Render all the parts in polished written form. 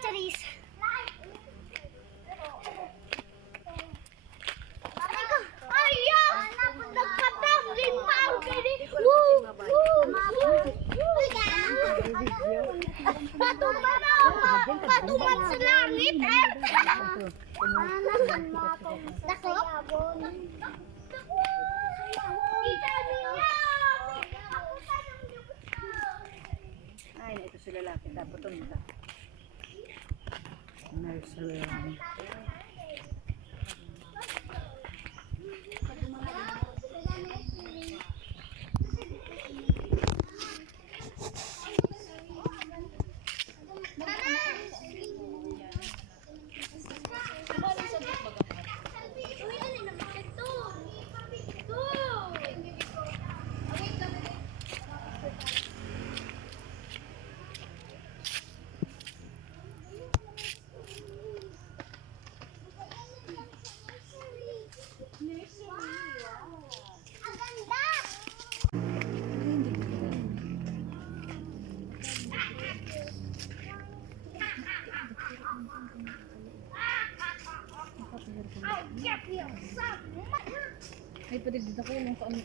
Charis. Ayaw! Nagkatang din pa ang kini. Patuman sa langit. Ay, ito si lalaki. Dapat ito nila. Nursery. Ay, padigdig ako yung kung ano.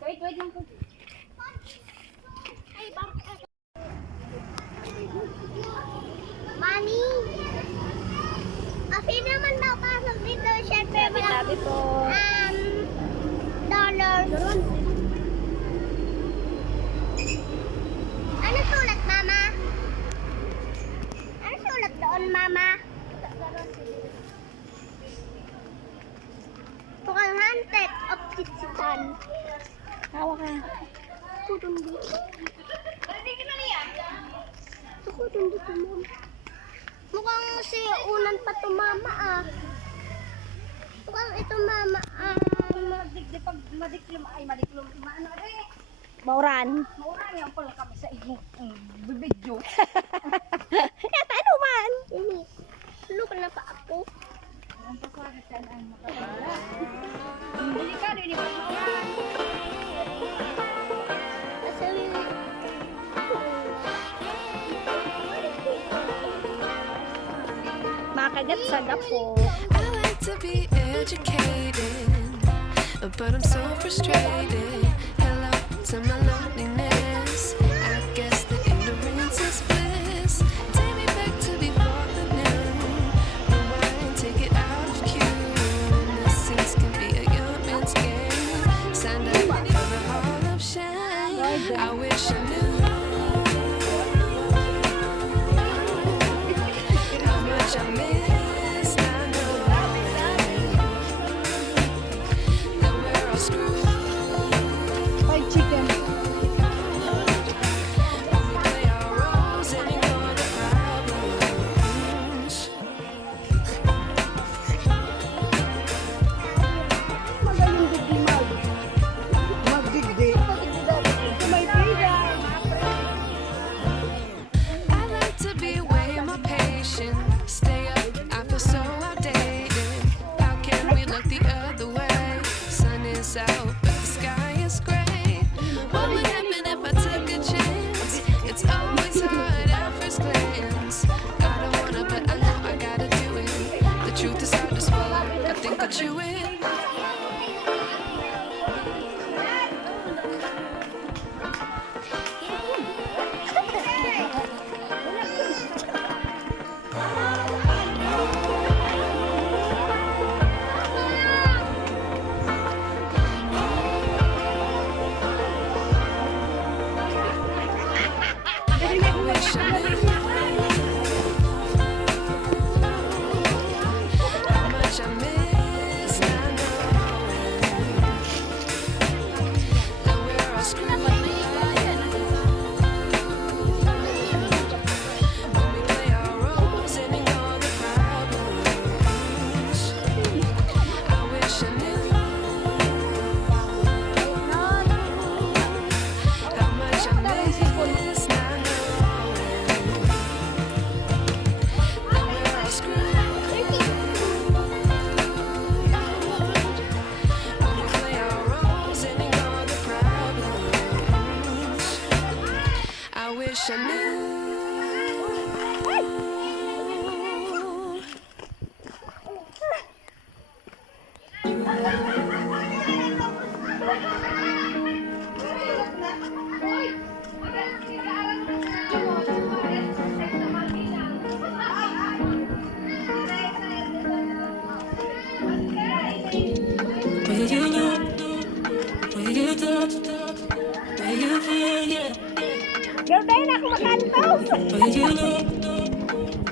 Wait lang po. Mami! Kasi naman daw pasok dito, syempre Sabi po. dollars. Ano sulat, Mama? Ano sulat doon, Mama? Mukhang hunted of Kitsitan. Hawa ka. Kudong dito. Kudong dito, Mom. Mukhang si unan pa to, Mama, ah. Mukhang ito, Mama, ah. Madiklom ay madiklom. Maano rin? Mauran. Mauran yan pala kami sa imo. Bibidyo. Yata, ano man? Ini. Look na pa ako. Ang pasagit yan ang makapala. Hindi ka rin yung mauran. Makagat sa gapo. I like to be educated, but I'm so frustrated. Hello to my loneliness. I guess the ignorance is bliss. Take me back to before the noon. Rewind, take it out of cue. Innocence can be a young man's game. Signed up for the hall of shame. I wish I knew how much I miss. I know that we're all screwed. Fried chicken. you look, where you touch, where you feel, yeah. Girl, tayo na ako makanto. Where you look,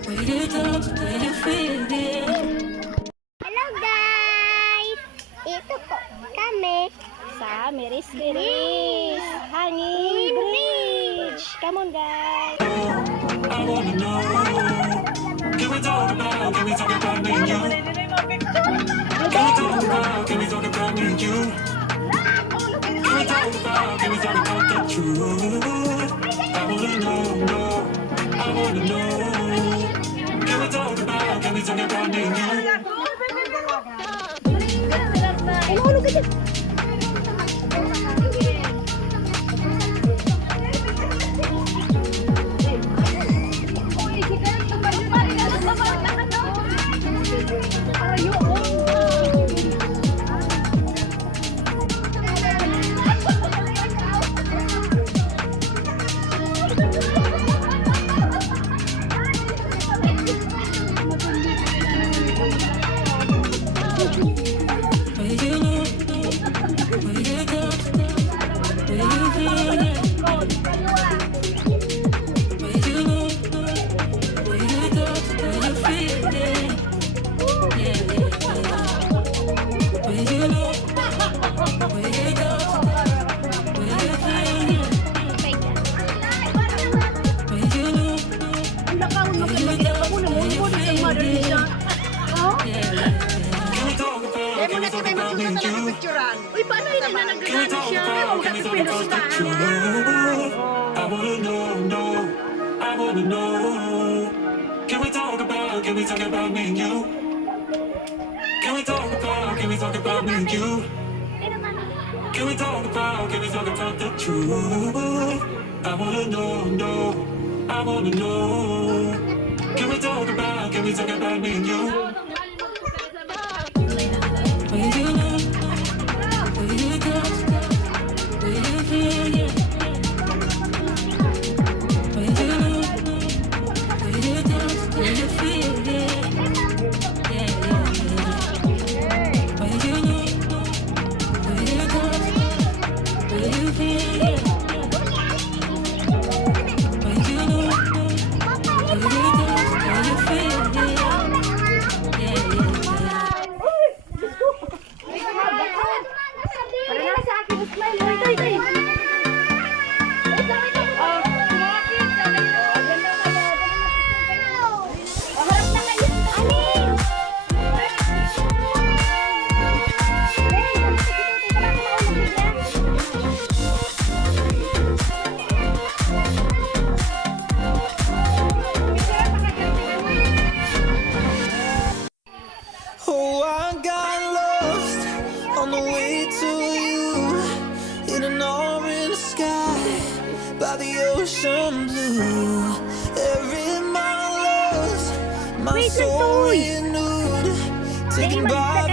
where you touch, where you feel, yeah. Hello guys! Ito po kami. Sa Mirisbiris Hanging Bridge. Come on, guys. I wanna know, can we talk about me and you? Can we talk about me and you? Can we talk about the truth? I wanna know, I wanna know. Can we talk about me and you? Mahulog ka dyan. Where you look, where you touch, where you feel, yeah. Where you look, where you touch, where you feel, yeah. Yeah, yeah, yeah. Where you look, where you touch, where you feel, yeah. Where you look, where you touch, where you feel, yeah. Yeah, yeah. Can we talk about me and you? Uy, paano yun na nagagano siya? Huwag ka pinusta. I wanna know, I wanna know. Can we talk about me and you? Can we talk about me and you? Can we talk about the truth? I wanna know, I wanna know. Can we talk about me and you? Where you look, where you touch, where you feel, yeah. Where you look, where you touch, where you feel, yeah. Yeah, yeah, yeah. Where you look, where you touch, where you feel, yeah. Where you look, where you touch, where you feel, yeah. Yeah, yeah, yeah. Para na sa akin, smile. Uy, uy, uy. Oh, I got lost on the way to you in an orange sky by the ocean blue. Every mile lost, my soul renewed, taken by